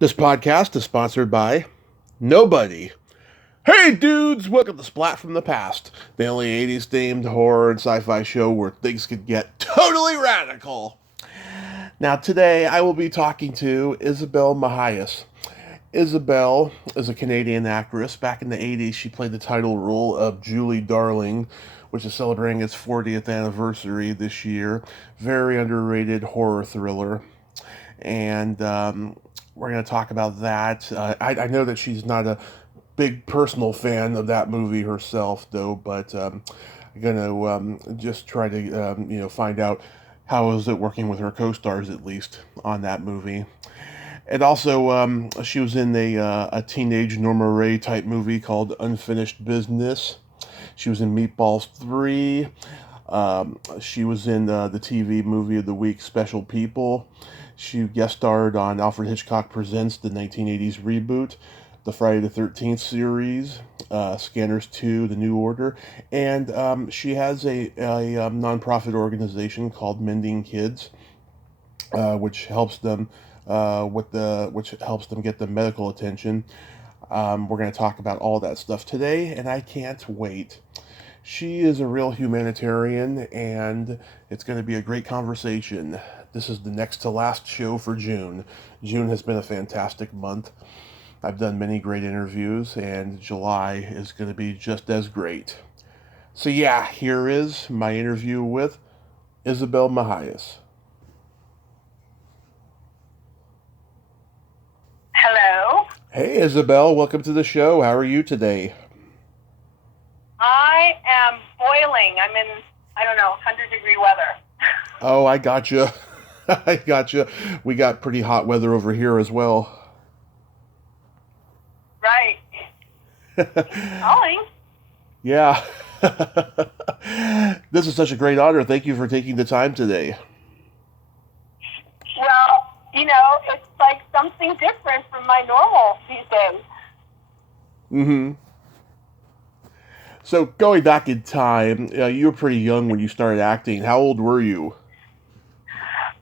This podcast is sponsored by nobody. Hey dudes, welcome to Splat from the Past, the only 80s themed horror and sci-fi show where things could get totally radical. Now today I will be talking to Isabelle Mejias. Isabelle is a Canadian actress. Back in the 80s she played the title role of Julie Darling, which is celebrating its 40th anniversary this year. Very underrated horror thriller. And we're going to talk about that. I know that she's not a big personal fan of that movie herself, though, but I'm going to just try to find out how is it working with her co-stars at least on that movie. And also, she was in a teenage Norma Ray type movie called Unfinished Business. She was in Meatballs 3. She was in the TV movie of the week, Special People. She guest starred on Alfred Hitchcock Presents, the 1980s reboot, the Friday the 13th series, Scanners 2, The New Order, and she has a nonprofit organization called Mending Kids, which helps them which helps them get the medical attention. We're going to talk about all that stuff today, and I can't wait. She is a real humanitarian, and it's going to be a great conversation. This is the next to last show for June. June has been a fantastic month. I've done many great interviews, and July is going to be just as great. So yeah, here is my interview with Isabelle Mejias. Hello. Hey Isabelle, welcome to the show. How are you today? I am boiling. I'm in, 100-degree weather. Oh, I gotcha. I gotcha. We got pretty hot weather over here as well. Right. Calling. Yeah. This is such a great honor. Thank you for taking the time today. Well, it's like something different from my normal these days. Mm-hmm. So going back in time, you were pretty young when you started acting. How old were you?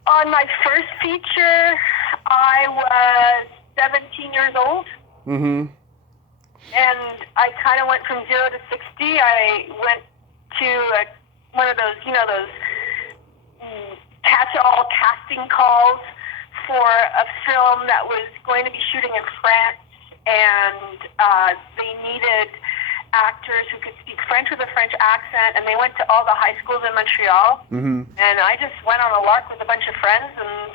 On my first feature, I was 17 years old. Mm-hmm. And I kind of went from 0 to 60. I went to one of those, those catch-all casting calls for a film that was going to be shooting in France, and they needed actors who could speak French with a French accent, and they went to all the high schools in Montreal, and I just went on a lark with a bunch of friends, and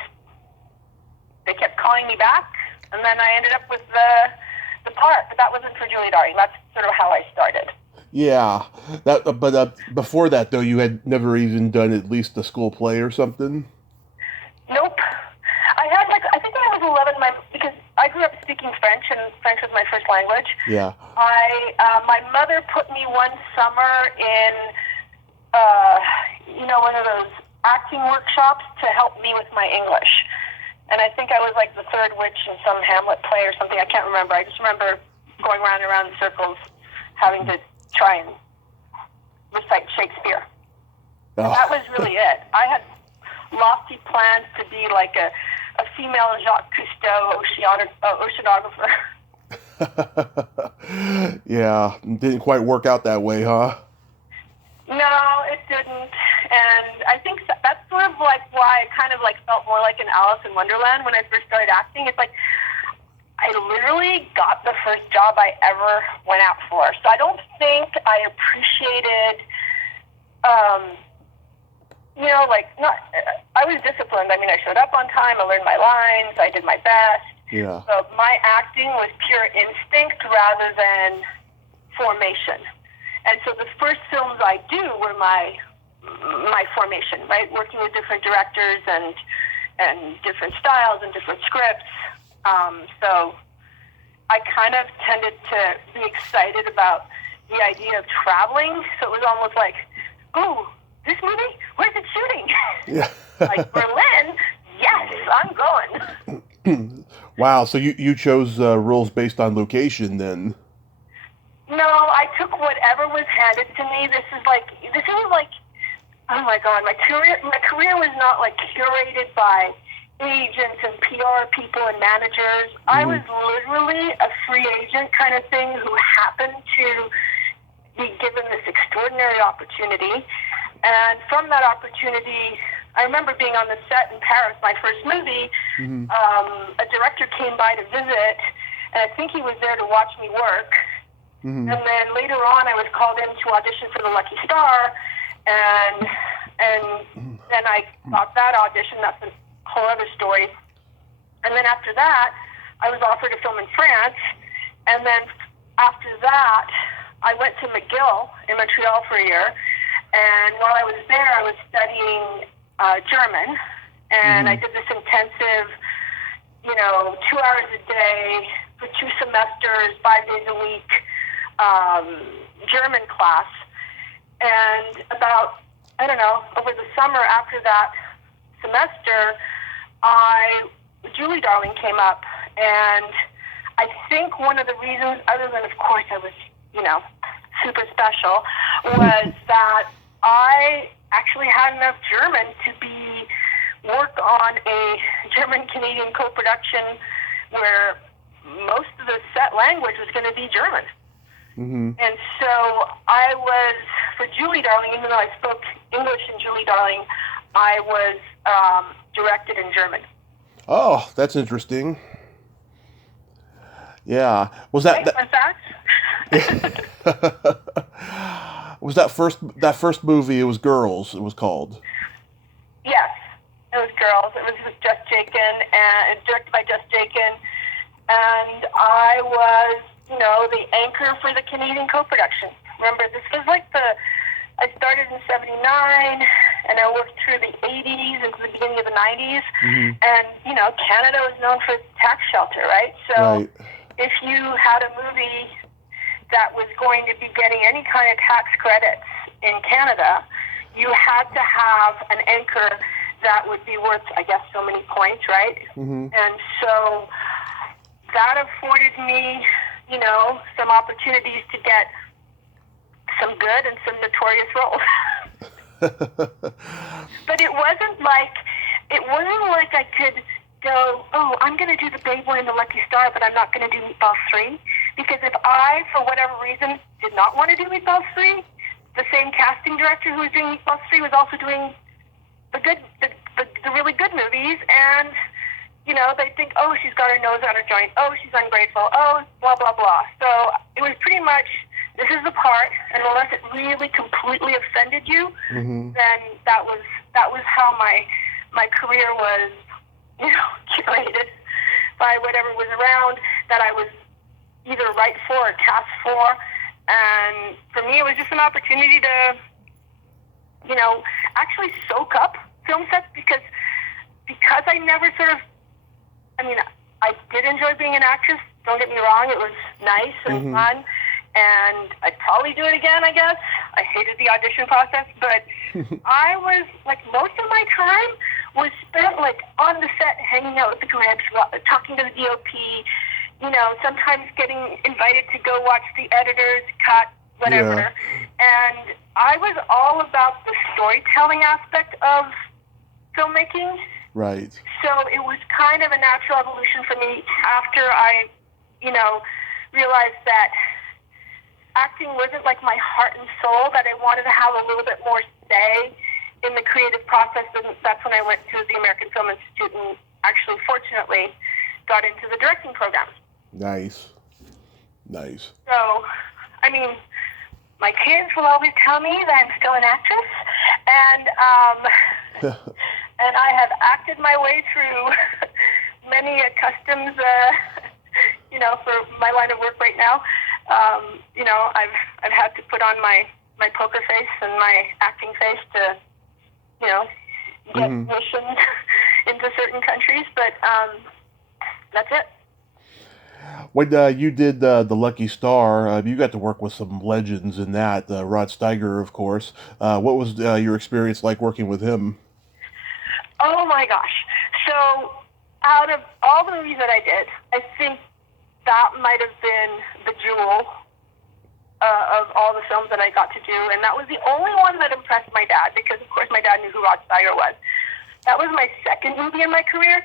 they kept calling me back, and then I ended up with the part, but that wasn't for Julie Darling. That's sort of how I started. Yeah, but before that though, you had never even done at least a school play or something. Nope. I think when I was 11, because I grew up speaking French, and French was my first language. Yeah. My mother put me one summer in, one of those acting workshops to help me with my English. And I think I was like the third witch in some Hamlet play or something. I can't remember. I just remember going round and round in circles, having to try and recite Shakespeare. Oh. And that was really it. I had lofty plans to be like a female Jacques Cousteau oceanographer. Yeah, didn't quite work out that way, huh? No, it didn't. And I think that's sort of like why I kind of like felt more like an Alice in Wonderland when I first started acting. It's like I literally got the first job I ever went out for. So I don't think I appreciated, I was disciplined. I mean, I showed up on time, I learned my lines, I did my best. Yeah. So my acting was pure instinct rather than formation. And so the first films I do were my formation, right? Working with different directors and different styles and different scripts. So I kind of tended to be excited about the idea of traveling. So it was almost like, ooh, this movie? Where's it shooting? Yeah. Like Berlin? Yes, I'm going. Wow, so you chose roles based on location then? No, I took whatever was handed to me. This is like, oh my God, my career was not like curated by agents and PR people and managers. I was literally a free agent kind of thing who happened to be given this extraordinary opportunity. And from that opportunity, I remember being on the set in Paris, my first movie. A director came by to visit, and I think he was there to watch me work. And then later on, I was called in to audition for The Lucky Star, and then I got that audition. That's a whole other story. And then after that, I was offered a film in France, and then after that, I went to McGill in Montreal for a year, and while I was there, I was studying German, and I did this intensive, 2 hours a day for 2 semesters, 5 days a week, German class. And about, over the summer after that semester, Julie Darling came up, and I think one of the reasons, other than, of course, I was, super special, was that I actually had enough German to work on a German-Canadian co-production where most of the set language was going to be German. And so I was, for Julie Darling, even though I spoke English in Julie Darling, I was directed in German. Oh, that's interesting. Yeah. Was that... Fun fact? Was that first movie, it was Girls, it was called? Yes, it was Girls. It was with Jess Jakin, and directed by Jess Jakin. And I was, the anchor for the Canadian co-production. Remember, this was I started in 79, and I worked through the 80s into the beginning of the 90s. And, Canada was known for its tax shelter, right? So if you had a movie that was going to be getting any kind of tax credits in Canada, you had to have an anchor that would be worth, I guess, so many points, right? And so that afforded me, some opportunities to get some good and some notorious roles. But it wasn't like I could go, oh, I'm going to do The Baby Boy and The Lucky Star, but I'm not going to do Meatballs 3. Because if I, for whatever reason, did not want to do Meatballs 3, the same casting director who was doing Meatballs 3 was also doing the really good movies, and, they think, oh, she's got her nose on her joint, oh, she's ungrateful, oh, blah, blah, blah. So it was pretty much, this is the part, and unless it really completely offended you, then that was how my career was, curated by whatever was around that I was either right for or cast for. And for me, it was just an opportunity to, actually soak up film sets because I never I did enjoy being an actress. Don't get me wrong. It was nice and fun. And I'd probably do it again, I guess. I hated the audition process, but I was, most of my time was spent, on the set, hanging out with the grips, talking to the DOP, sometimes getting invited to go watch the editors cut, whatever. Yeah. And I was all about the storytelling aspect of filmmaking. Right. So it was kind of a natural evolution for me after I, realized that acting wasn't my heart and soul, that I wanted to have a little bit more say in the creative process. And that's when I went to the American Film Institute and actually, fortunately, got into the directing program. Nice. So, my kids will always tell me that I'm still an actress, and and I have acted my way through many customs, for my line of work right now. I've had to put on my poker face and my acting face to, get missioned into certain countries, but that's it. When you did The Lucky Star, you got to work with some legends in that. Rod Steiger, of course. What was your experience like working with him? Oh my gosh. So out of all the movies that I did, I think that might have been the jewel of all the films that I got to do. And that was the only one that impressed my dad, because, of course, my dad knew who Rod Steiger was. That was my second movie in my career.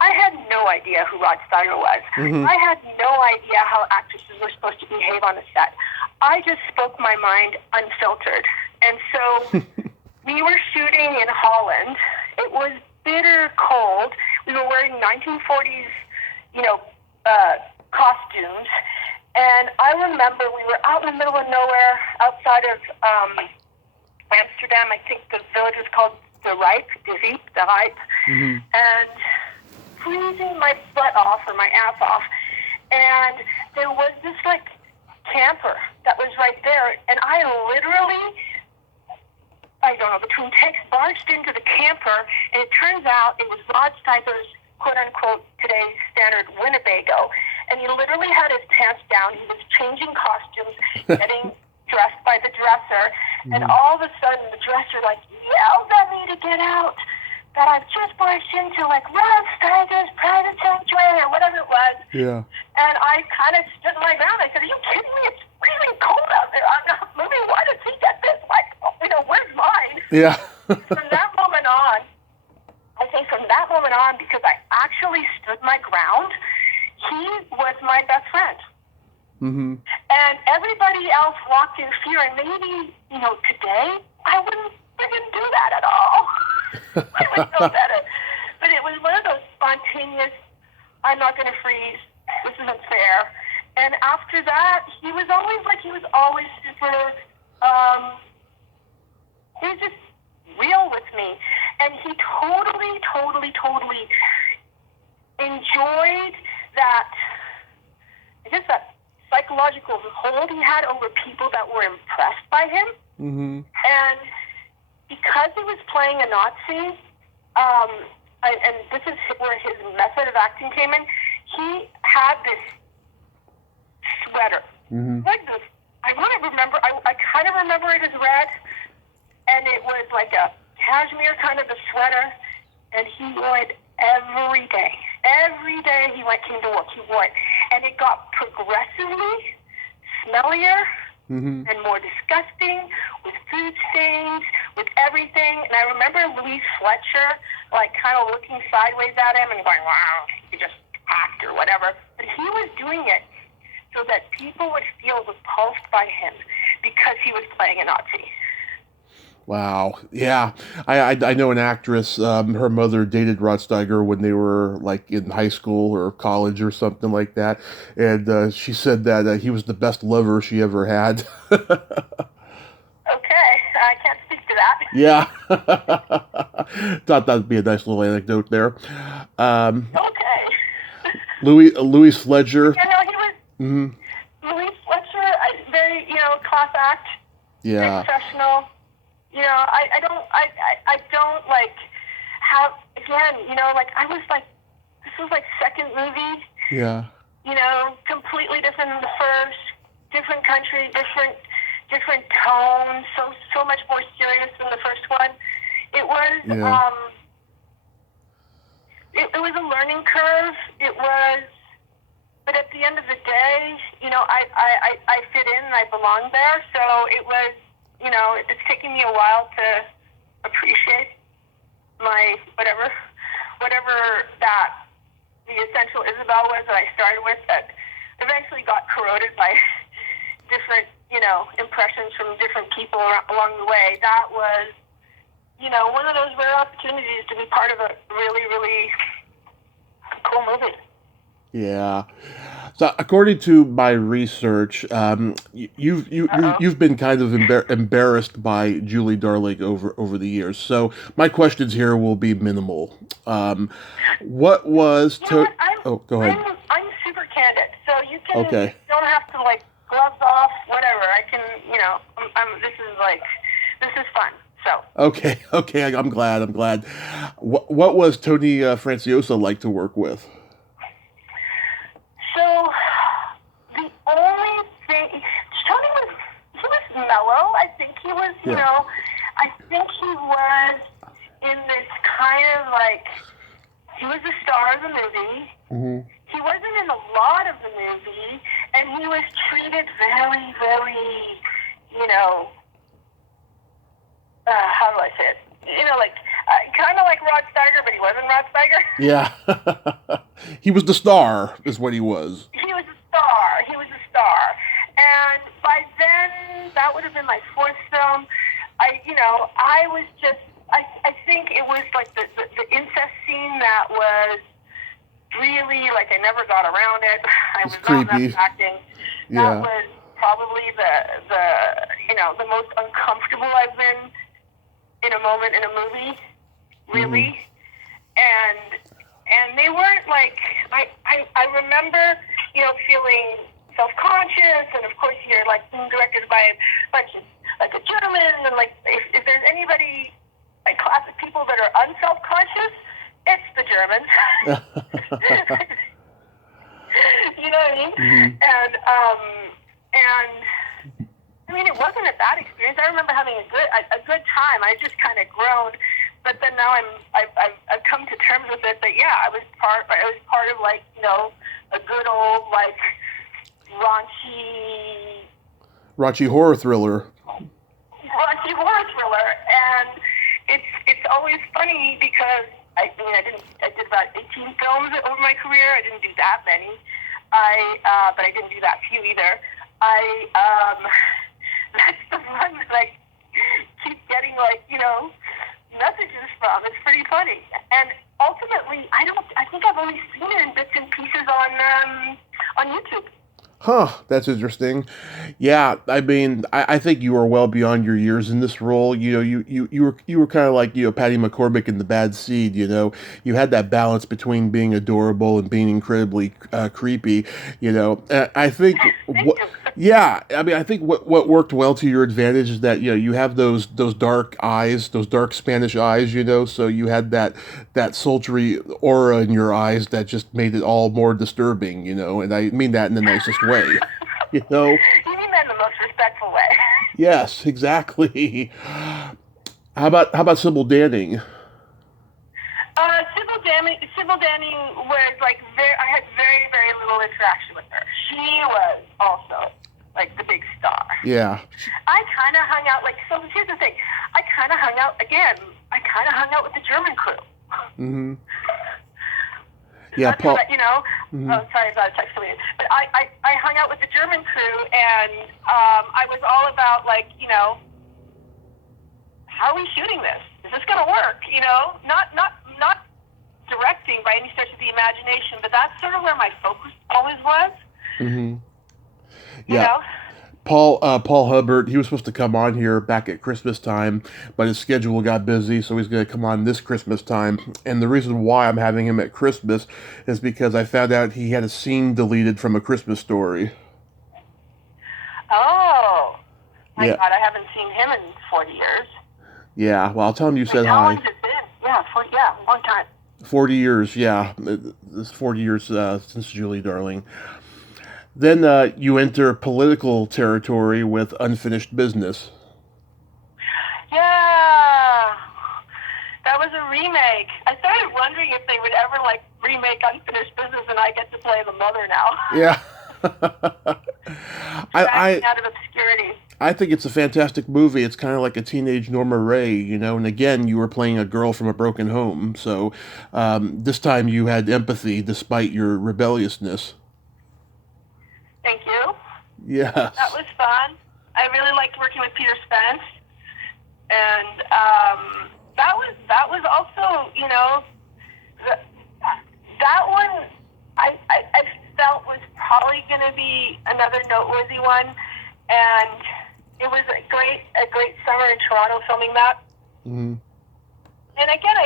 I had no idea who Rod Steiger was. Mm-hmm. I had no idea how actresses were supposed to behave on a set. I just spoke my mind unfiltered. And so we were shooting in Holland. It was bitter cold. We were wearing 1940s, costumes. And I remember we were out in the middle of nowhere outside of Amsterdam. I think the village is called De Rijp. Mm-hmm. And freezing my butt off or my ass off. And there was this camper that was right there. And I literally, between takes, barged into the camper. And it turns out it was Rod Steiger's quote unquote today's standard Winnebago. And he literally had his pants down. He was changing costumes, getting dressed by the dresser. Mm-hmm. And all of a sudden the dresser yelled at me to get out. That I've just barged into Rod Steiger's private sanctuary or whatever it was. Yeah. And I kind of stood my ground. I said, "Are you kidding me? It's freezing cold out there. I'm not moving. Why does he get this? Where's mine?" Yeah. From that moment on, because I actually stood my ground, he was my best friend. Mm-hmm. And everybody else walked in fear. And maybe, today I wouldn't friggin' do that at all. I would know better. But it was one of those spontaneous, I'm not going to freeze, this isn't fair. And after that, he was always super, he was just real with me. And he totally enjoyed that, that psychological hold he had over people that were impressed by him. Mm-hmm. And because he was playing a Nazi, and this is where his method of acting came in, he had this sweater. Mm-hmm. I kind of remember it as red, and it was like a cashmere kind of a sweater, and he wore it every day. Every day he came to work, he wore it. And it got progressively smellier, mm-hmm. and more disgusting, with food stains, with everything. And I remember Louise Fletcher, kind of looking sideways at him and going, "Wow, he just hacked," or whatever. But he was doing it so that people would feel repulsed by him because he was playing a Nazi. Wow. Yeah. I know an actress, her mother dated Rod Steiger when they were in high school or college or something like that. And she said that he was the best lover she ever had. Okay. I can't speak to that. Yeah. Thought that'd be a nice little anecdote there. Okay. Louis Fletcher. Yeah, no, he was. Mm-hmm. Louis Fletcher, very, class act. Yeah. Very professional. I don't have, again, I was this was second movie. Yeah. Completely different than the first, different country, different tone, so much more serious than the first one. It was, it was a learning curve. It was, but at the end of the day, I fit in and I belong there. So it was, it's taken me a while to appreciate my whatever that the essential Isabelle was that I started with, that eventually got corroded by different, impressions from different people along the way. That was, one of those rare opportunities to be part of a really, really cool movie. Yeah. So, according to my research, you've been kind of embarrassed by Julie Darling over the years. So, my questions here will be minimal. What was? Go ahead. I'm super candid, so you can. Okay. You don't have to gloves off, whatever. I can. This is fun. So. Okay. I'm glad. What was Tony Franciosa like to work with? So, the only thing, Tony he was mellow. I think he was, I think he was in this kind of he was the star of the movie. Mm-hmm. He wasn't in a lot of the movie, and he was treated very, very, how do I say it? kind of like Rod Steiger, but he wasn't Rod Steiger. Yeah. He was the star, is what he was. He was a star. He was a star. And by then, that would have been my fourth film. I was just, I think it was like the incest scene that was really, like, I never got around it. I was creepy. Not acting. Yeah. That was probably the most uncomfortable I've been in a moment in a movie, really. And they weren't like, I remember, feeling self-conscious, and of course you're like being directed by a bunch of, like, a gentleman, and like, if there's anybody, like, class of people that are unself-conscious, it's the Germans. You know what I mean? Mm-hmm. And I mean, it wasn't a bad experience. I remember having a good time. I just kind of groaned, but then now I've come to terms with it. But yeah, I was part of, like, a good old, like, raunchy horror thriller. And it's always funny because I did about 18 films over my career. I didn't do that many. But I didn't do that few either. That's the one that I keep getting, like, messages from. It's pretty funny. And ultimately, I think I've only seen it in bits and pieces on YouTube. Huh, that's interesting. Yeah, I mean, I think you were well beyond your years in this role. You were kind of like, Patty McCormick in The Bad Seed. You had that balance between being adorable and being incredibly creepy. I think. Yeah, I mean, I think what worked well to your advantage is that you have those dark eyes, those dark Spanish eyes. So you had that sultry aura in your eyes that just made it all more disturbing. And I mean that in the nicest way. You mean that in the most respectful way. Yes, exactly. How about Sybil Danning? Sybil Danning was, like, I had very, very little interaction with her. She was also, like, the big star. Yeah. I kind of hung out, like, so here's the thing. I kind of hung out with the German crew. Mm-hmm. Yeah, that's Paul. What, mm-hmm. Oh, sorry about text coming in. But I hung out with the German crew, and I was all about, like, how are we shooting this? Is this going to work? Not directing by any stretch of the imagination, but that's sort of where my focus always was. Mm-hmm. Yeah. You know? Paul Hubbard, he was supposed to come on here back at Christmas time, but his schedule got busy, so he's going to come on this Christmas time. And the reason why I'm having him at Christmas is because I found out he had a scene deleted from A Christmas Story. Oh. My God, I haven't seen him in 40 years. Yeah, well, I'll tell him you said hi. How long has it been? Yeah, long time. 40 years, yeah. It's 40 years since Julie Darling. Then you enter political territory with Unfinished Business. Yeah, that was a remake. I started wondering if they would ever, like, remake Unfinished Business and I get to play the mother now. Yeah. Out of obscurity. I think it's a fantastic movie. It's kind of like a teenage Norma Ray, and again, you were playing a girl from a broken home. So this time you had empathy despite your rebelliousness. Thank you. Yes. That was fun. I really liked working with Peter Spence. And that was also, that one I felt was probably going to be another noteworthy one. And it was a great summer in Toronto filming that. Mm-hmm. And again,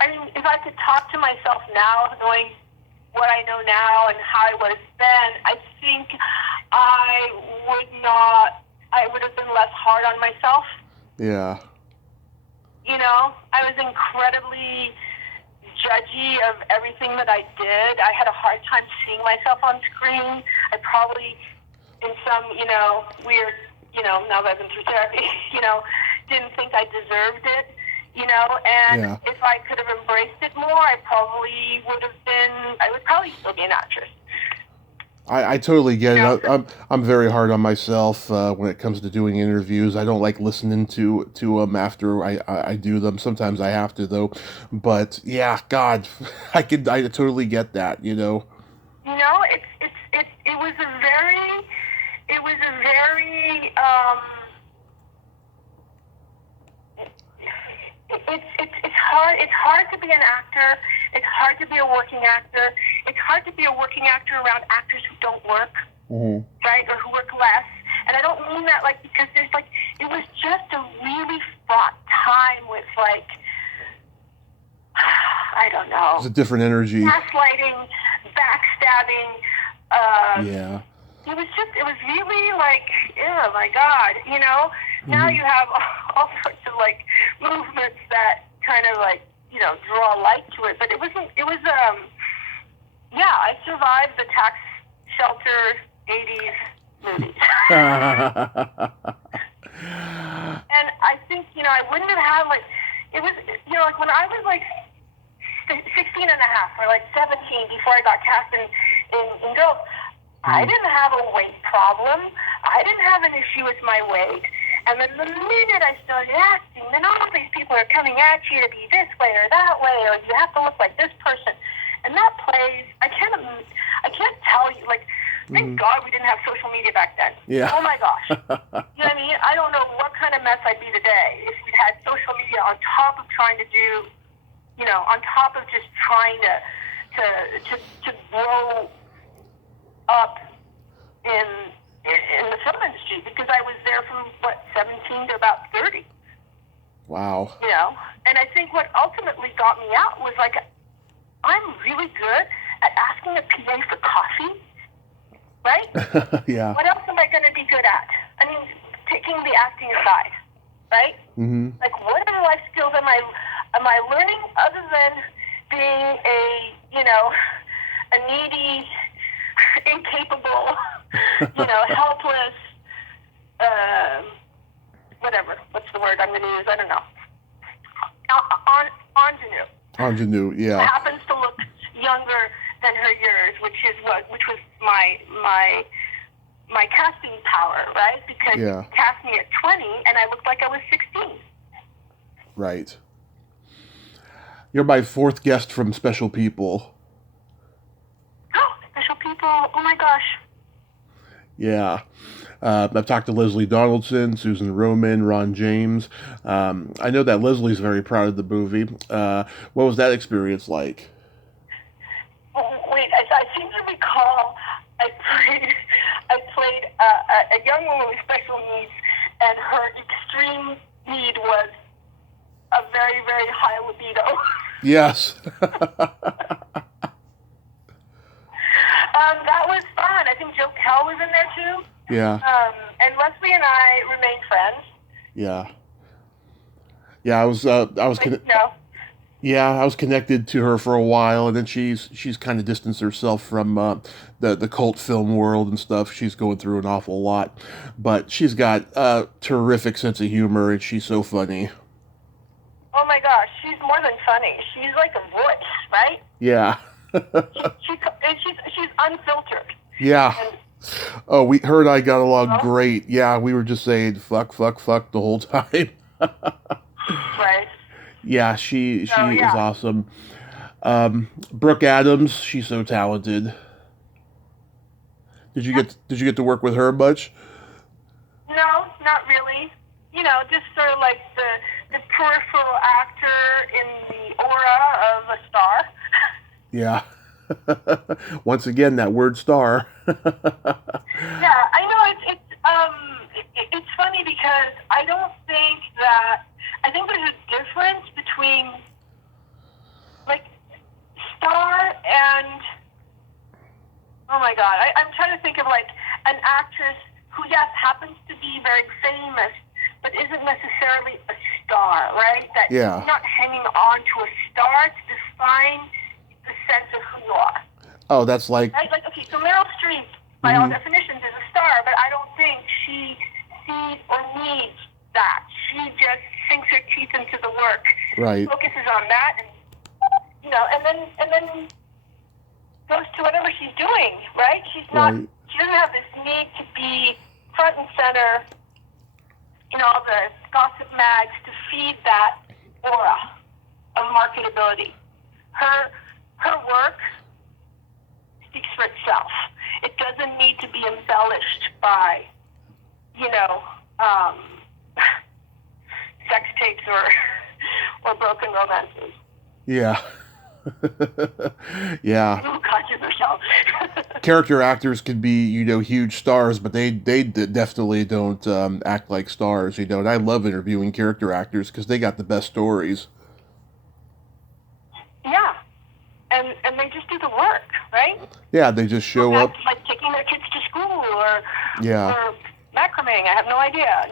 I mean, if I could talk to myself now, knowing what I know now and how I was then, I think I would have been less hard on myself. Yeah. I was incredibly judgy of everything that I did. I had a hard time seeing myself on screen. I probably, in some, weird, now that I've been through therapy, didn't think I deserved it, and if I could have embraced it more, I would probably still be an actress. I totally get You know, it. I'm very hard on myself when it comes to doing interviews. I don't like listening to them after I do them. Sometimes I have to though. But yeah, God, I totally get that. You know. it was a very, it was a very, it's hard to be an actor. It's hard to be a working actor. It's hard to be a working actor around actors who don't work, right, or who work less. And I don't mean that like because there's like it was just a really fraught time with like I don't know. It's a different energy. Gaslighting, backstabbing. Yeah. It was really like, oh my God, you know? Now you have all sorts of like movements that kind of like, you know, draw light to it. But yeah, I survived the tax shelter 80s movies. And I think, you know, I wouldn't have had like, it was, you know, like when I was like 16 and a half or like 17 before I got cast in Girls, I didn't have a weight problem. I didn't have an issue with my weight. And then the minute I started acting, then all these people are coming at you to be this way or that way, or you have to look like this person. And that plays, I can't tell you, like, thank God we didn't have social media back then. Yeah. Oh my gosh. You know what I mean? I don't know what kind of mess I'd be today if we had social media on top of trying to do, you know, on top of just trying to grow up in the film industry, because I was there from, 17 to about 30. Wow. You know? And I think what ultimately got me out was, like, I'm really good at asking a PA for coffee, right? Yeah. What else am I going to be good at? I mean, taking the acting aside, right? Mm-hmm. Like, what other life skills am I learning other than being a needy, incapable, helpless, whatever. What's the word I'm going to use? I don't know. Ingenue. Ingenue, yeah. Happens to look younger than her years, which was my casting power, right? Because you cast me at 20 and I looked like I was 16. Right. You're my fourth guest from Special People. Oh, Special People! Oh my gosh. Yeah. I've talked to Leslie Donaldson, Susan Roman, Ron James. I know that Leslie's very proud of the movie. What was that experience like? Wait, I seem to recall I played a young woman with special needs, and her extreme need was a very, very high libido. Yes. That was fun. I think Joe Kell was in there too. Yeah. And Leslie and I remained friends. Yeah. Yeah, I was Yeah, I was connected to her for a while, and then she's kind of distanced herself from the cult film world and stuff. She's going through an awful lot, but she's got a terrific sense of humor, and she's so funny. Oh my gosh, she's more than funny. She's like a voice, right? Yeah. she's unfiltered. Yeah. And, her and I got along great. Yeah, we were just saying fuck the whole time. Right. Yeah, she is awesome. Brooke Adams, she's so talented. Did you get to work with her much? No, not really. Just sort of like the peripheral actor in the aura of a star. Yeah. Once again, that word star. Yeah, I know it's funny because I think there's a difference between like star and oh my God, I'm trying to think of like an actress who happens to be very famous but isn't necessarily a star, right? That you're not hanging on to a star to define the sense of who you are. Oh, that's like... Right? Like, okay, so Meryl Streep, by all definitions, is a star, but I don't think she sees or needs that. She just sinks her teeth into the work, right. Focuses on that, and and then goes to whatever she's doing, right? She doesn't have this need to be front and center in all the gossip mags to feed that aura of marketability. Her work speaks for itself. It doesn't need to be embellished by, sex tapes or broken romances. Yeah. Yeah. Ooh, controversial. Character actors can be, huge stars, but they definitely don't act like stars, And I love interviewing character actors because they got the best stories. Yeah. And they just do the work, right? Yeah, they just show up. Like taking their kids to school or Yeah. macrameing. I have no idea,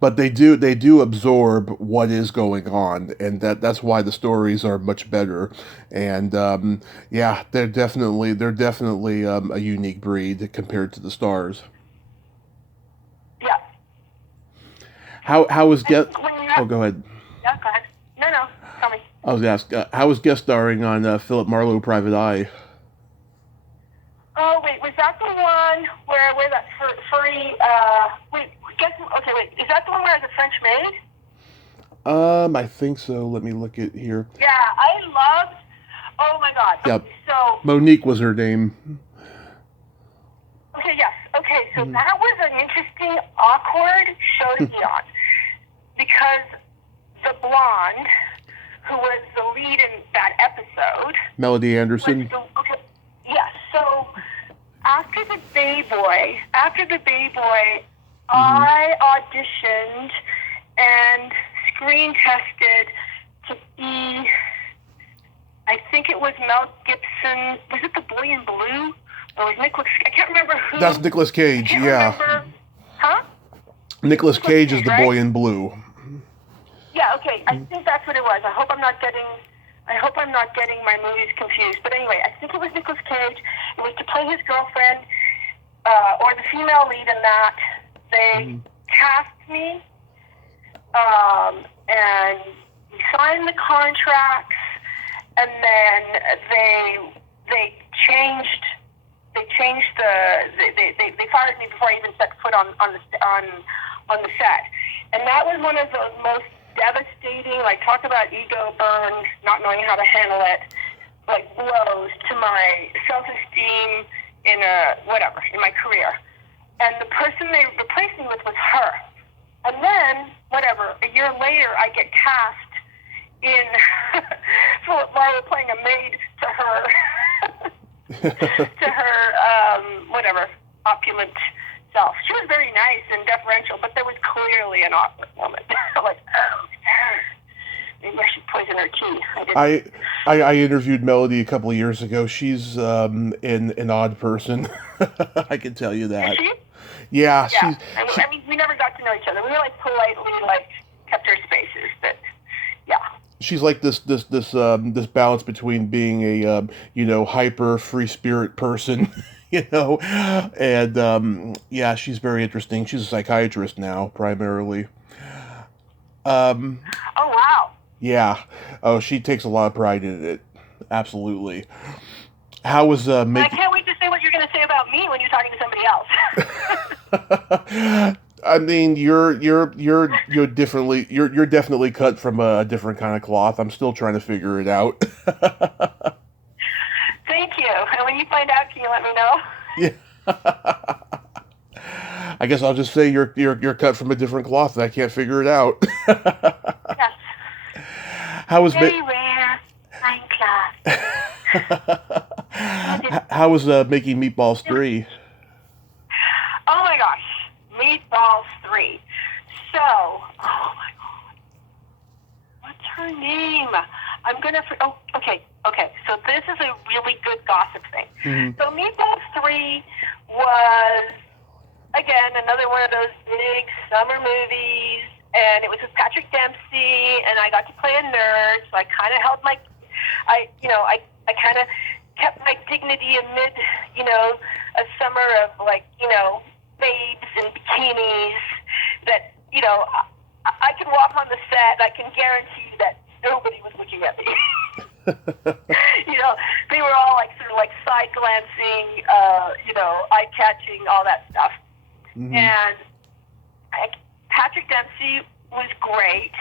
But they do absorb what is going on, and that's why the stories are much better. And they're definitely a unique breed compared to the stars. Yeah. How was guest? Oh, go ahead. Yeah, go ahead. No, tell me. I was asked how was guest starring on Philip Marlowe Private Eye? Oh wait, was that the one where that furry? Is that the one where it's a French maid? I think so. Let me look at here. Yeah, I loved. Oh my God. Yep. Okay, so Monique was her name. Okay. Yes. Okay. So that was an interesting, awkward show to be on because the blonde, who was the lead in that episode, Melody Anderson. Yes. So after the Bay Boy, I auditioned and screen tested to be, I think it was Mel Gibson. Was it the Boy in Blue? Or was Nicholas? I can't remember who. That's Nicolas Cage. Yeah. Remember. Huh? Nicolas Cage is the right? Boy in Blue. Yeah. Okay. I think that's what it was. I hope I'm not getting my movies confused. But anyway, I think it was Nicolas Cage. It was to play his girlfriend, or the female lead in that. They cast me, and we signed the contracts, and then they changed they fired me before I even set foot on the set, and that was one of the most devastating, like, talk about ego burn, not knowing how to handle it, like, blows to my self-esteem in my career. And the person they replaced me with was her. And then, a year later, I get cast in Philip Marlowe playing a maid to her, opulent self. She was very nice and deferential, but there was clearly an awkward moment. Like, maybe I should poison her tea. I interviewed Melody a couple of years ago. She's an odd person. I can tell you that. Is she? Yeah. I mean, we never got to know each other. We were politely kept our spaces, but yeah. She's like this balance between being a hyper free spirit person, and she's very interesting. She's a psychiatrist now, primarily. Oh wow. Yeah. Oh, she takes a lot of pride in it. Absolutely. How was I can't wait to say what you're going to say about me when you're talking to somebody else. I mean, you're definitely cut from a different kind of cloth. I'm still trying to figure it out. Thank you. And when you find out, can you let me know? Yeah. I guess I'll just say you're cut from a different cloth, and I can't figure it out. Yes. How was very rare, fine cloth. How was making Meatballs 3? Oh my gosh. Meatballs 3. So, oh my God. What's her name? I'm going to... Oh, okay. So this is a really good gossip thing. Mm-hmm. So Meatballs 3 was, again, another one of those big summer movies, and it was with Patrick Dempsey, and I got to play a nerd, so I kind of held my... I kind of kept my dignity amid, a summer of, babes and bikinis that, I could walk on the set. I can guarantee that nobody was looking at me. They were all sort of eye-glancing, eye-catching, all that stuff. Mm-hmm. And Patrick Dempsey was great.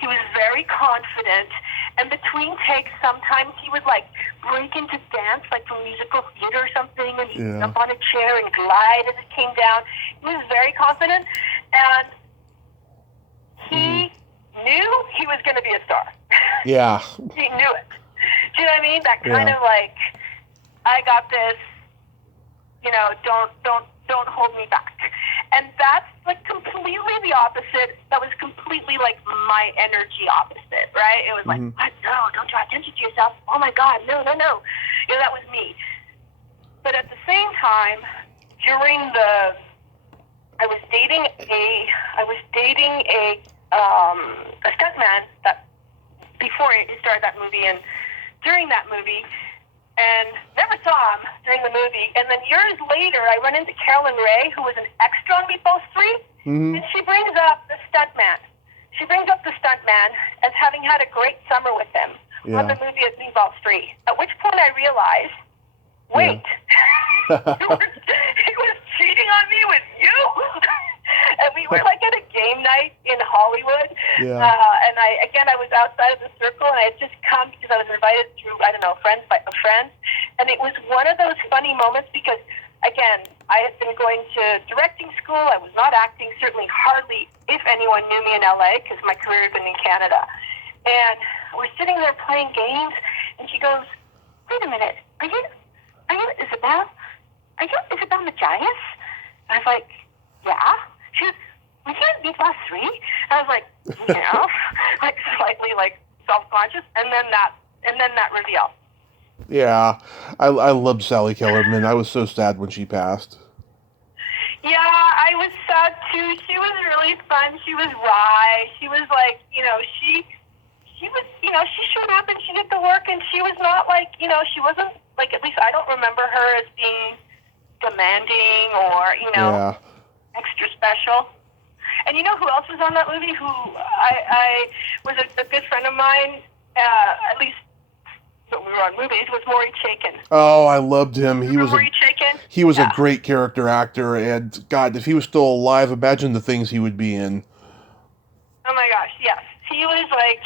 He was very confident. And between takes, sometimes he would, like, break into dance, like from musical theater or something, and he'd jump on a chair and glide as it came down. He was very confident. And he knew he was going to be a star. Yeah. He knew it. Do you know what I mean? That kind of like, I got this, don't hold me back. And that's like completely the opposite. That was completely like my energy opposite, right? It was like, what? No, don't draw attention to yourself. Oh my God, no. That was me. But at the same time, I was dating a stuntman that before he started that movie, and during that movie, and never saw him during the movie. And then years later, I run into Carolyn Ray, who was an extra on Meatballs 3, and she brings up the stuntman. She brings up the stuntman as having had a great summer with him on the movie of Meatballs 3. At which point I realized, wait, he was cheating on me with you? And we were like at a game night in Hollywood. Yeah. And I was outside of the circle, and I had just come because I was invited through, friends by a friend. And it was one of those funny moments because, again, I had been going to directing school. I was not acting, certainly hardly if anyone knew me in LA because my career had been in Canada. And we're sitting there playing games, and she goes, wait a minute, are you Isabelle? Are you Isabelle Mejias? I was like, yeah. She goes, were you in Meatballs 3? And I was like, like slightly like self-conscious, and then that reveal. Yeah, I loved Sally Kellerman. I was so sad when she passed. Yeah, I was sad too. She was really fun. She was wry. She was like, she was, she showed up and she did the work, and she was not like, she wasn't like, at least I don't remember her as being demanding or, extra special. And you know who else was on that movie? Who I was a good friend of mine, at least when we were on movies, was Maury Chaykin. Oh, I loved him. He was a great character actor, and God, if he was still alive, imagine the things he would be in. Oh my gosh, yes. He was like,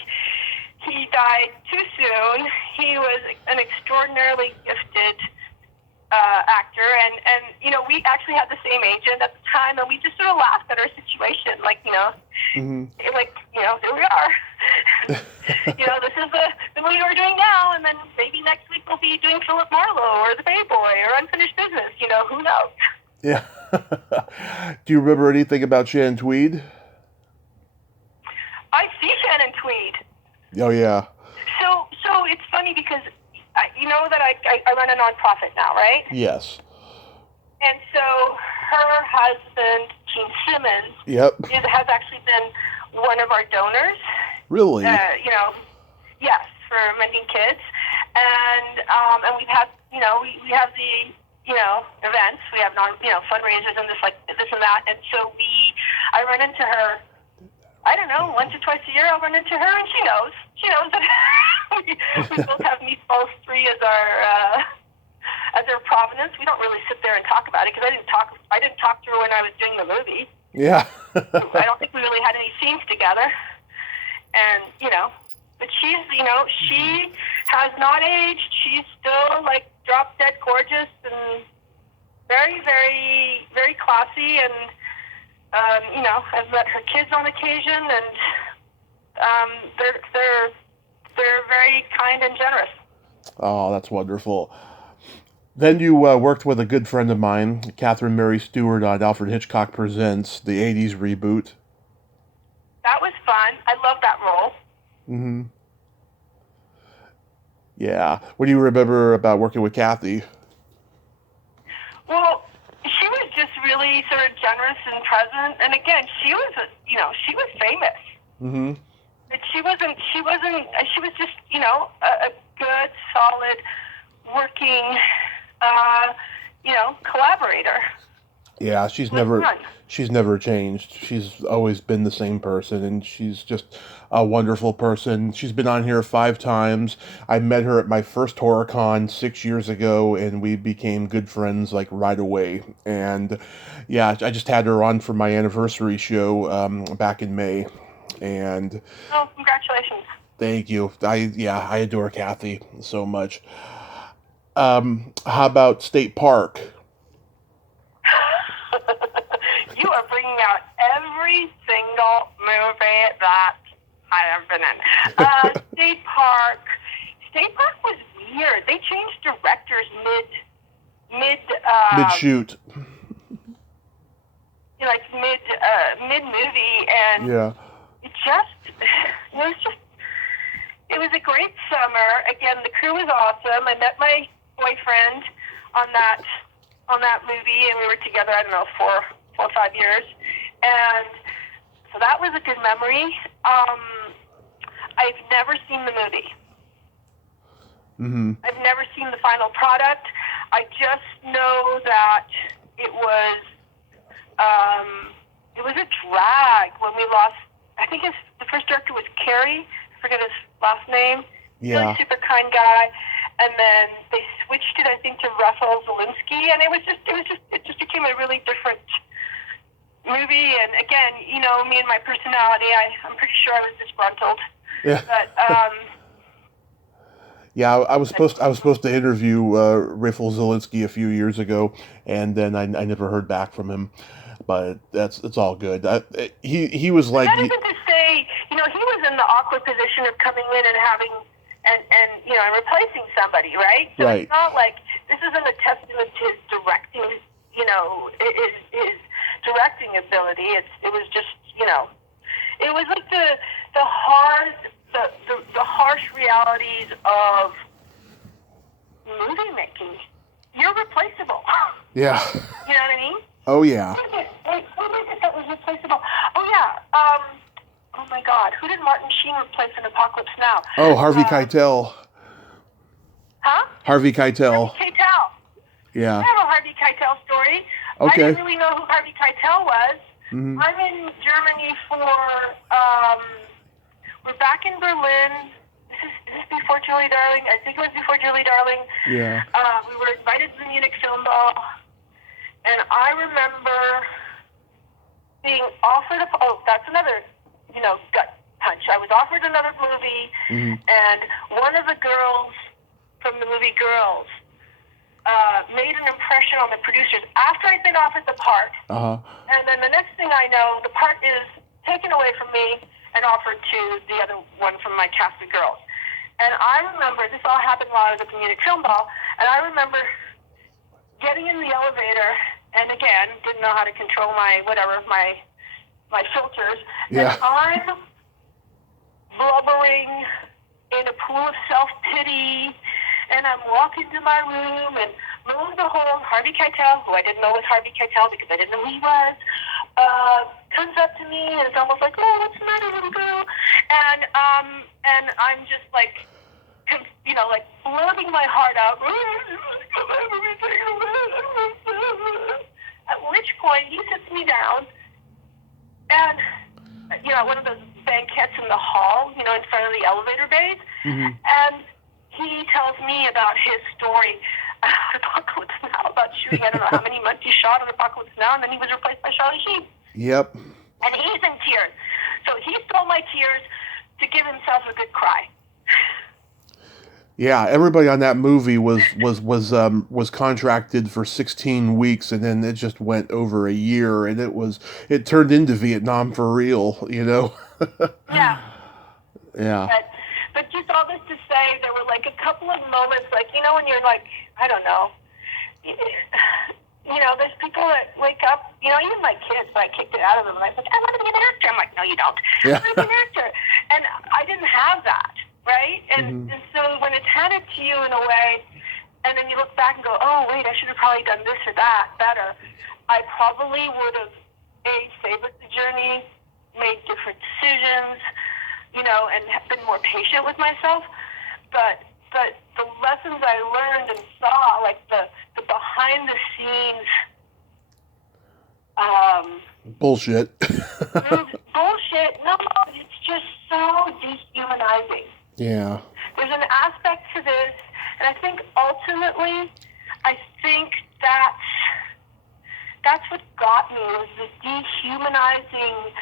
he died too soon. He was an extraordinarily gifted actor, and we actually had the same agent at the time, and we just sort of laughed at our situation, like, here we are. This is the movie we're doing now, and then maybe next week we'll be doing Philip Marlowe or The Bay Boy or Unfinished Business. Who knows? Yeah. Do you remember anything about Shannon Tweed? I see Shannon Tweed. Oh yeah. So it's funny because that I run a nonprofit now, right? Yes. And so her husband, Gene Simmons, has actually been one of our donors. Really? Yes, for Mending Kids, and we've had we have the events, we have fundraisers and this and that, and so I run into her. I don't know, once or twice a year I'll run into her, and she knows that we both have Meatballs 3 as our provenance. We don't really sit there and talk about it because I didn't talk to her when I was doing the movie. Yeah. I don't think we really had any scenes together. And, but she's, she has not aged. She's still like drop dead gorgeous and very, very, very classy. And, I've met her kids on occasion, and they're very kind and generous. Oh, that's wonderful. Then you worked with a good friend of mine, Catherine Mary Stewart, on Alfred Hitchcock Presents, the 80s reboot. That was fun. I love that role. Mm-hmm. Yeah. What do you remember about working with Kathy? Well, she was just really sort of generous and present. And again, she was famous. Mm-hmm. But she was just, a good, solid, working, collaborator. Yeah, she's never changed. She's always been the same person, and she's just a wonderful person. She's been on here 5 times. I met her at my first HorrorCon 6 years ago, and we became good friends like right away. And yeah, I just had her on for my anniversary show back in May. And Oh, congratulations. thank you. I adore Kathy so much. How about State Park? You are bringing out every single movie that I have been in. State Park. State Park was weird. They changed directors Mid shoot. mid movie, and Yeah. it was a great summer. Again, the crew was awesome. I met my boyfriend on that movie, and we were together, I don't know, 4 or 5 years. And so that was a good memory. I've never seen the movie. Mm-hmm. I've never seen the final product. I just know that it was a drag when we lost. I think the first director was Carey. I forget his last name. Yeah. Really super kind guy. And then they switched it, I think, to Russell Zelinsky, and it just became a really different movie. And again, me and my personality, I'm pretty sure I was disgruntled. Yeah. But yeah, I was supposed to interview Russell Zelinsky a few years ago, and then I never heard back from him. But it's all good. He was like. That isn't to say, he was in the awkward position of coming in and having. And replacing somebody, right? So right. It's not like this isn't a testament to his directing, his directing ability. It was just, it was like the harsh realities of movie making. You're replaceable. Yeah. You know what I mean? Oh yeah. Who did it that was replaceable? Oh yeah. Oh my God, who did Martin Sheen replace in Apocalypse Now? Oh, Harvey Keitel. Huh? Harvey Keitel. Harvey Keitel. Yeah. I have a Harvey Keitel story. Okay. I didn't really know who Harvey Keitel was. Mm-hmm. I'm in Germany for, we're back in Berlin. Is this before Julie Darling? I think it was before Julie Darling. Yeah. We were invited to the Munich Film Ball, and I remember being offered that's another gut punch. I was offered another movie, mm-hmm. and one of the girls from the movie Girls made an impression on the producers after I'd been offered the part. Uh-huh. And then the next thing I know, the part is taken away from me and offered to the other one from my cast of girls. And I remember, this all happened while I was at the Munich Film Ball, and I remember getting in the elevator, and again, didn't know how to control my filters, yeah. and I'm blubbering in a pool of self-pity, and I'm walking to my room, and lo and behold, Harvey Keitel, who I didn't know was Harvey Keitel because I didn't know who he was, comes up to me, and it's almost like, oh, what's the matter, little girl? And I'm just like blubbing my heart out, at which point he sits me down, and, one of those banquettes in the hall, in front of the elevator bays. Mm-hmm. And he tells me about his story at Apocalypse Now, about shooting, I don't know how many months he shot on Apocalypse Now, and then he was replaced by Charlie Sheen. Yep. And he's in tears. So he stole my tears to give himself a good cry. Yeah, everybody on that movie was contracted for 16 weeks, and then it just went over a year, and it turned into Vietnam for real, Yeah. Yeah. But just all this to say, there were like a couple of moments, like, when you're like, I don't know, there's people that wake up, even my kids, but I kicked it out of them, and I said, I want to be an actor. I'm like, no, you don't. Yeah. I want to be an actor. And I didn't have that. Right? And, mm-hmm. and so when it's handed to you in a way, and then you look back and go, oh, wait, I should have probably done this or that better, I probably would have, savored the journey, made different decisions, and been more patient with myself. But the lessons I learned and saw, like the behind the scenes bullshit. bullshit. No, it's just so Yeah. There's an aspect to this, and I think ultimately, that's what got me, was the dehumanizing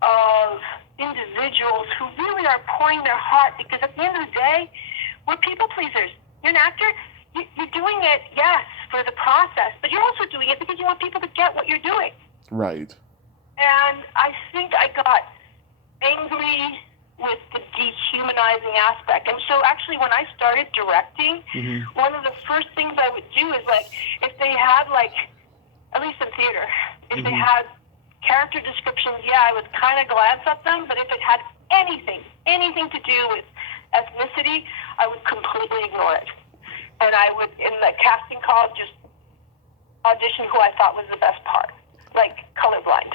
of individuals who really are pouring their heart, because at the end of the day, we're people pleasers. You're an actor, you're doing it, yes, for the process, but you're also doing it because you want people to get what you're doing. Right. And I think I got angry with the dehumanizing aspect. And so actually when I started directing, one of the first things I would do is, like, if they had, like, at least in theater, if they had character descriptions, I would kind of glance at them, but if it had anything to do with ethnicity, I would completely ignore it. And I would, in the casting call, just audition who I thought was the best part, like colorblind.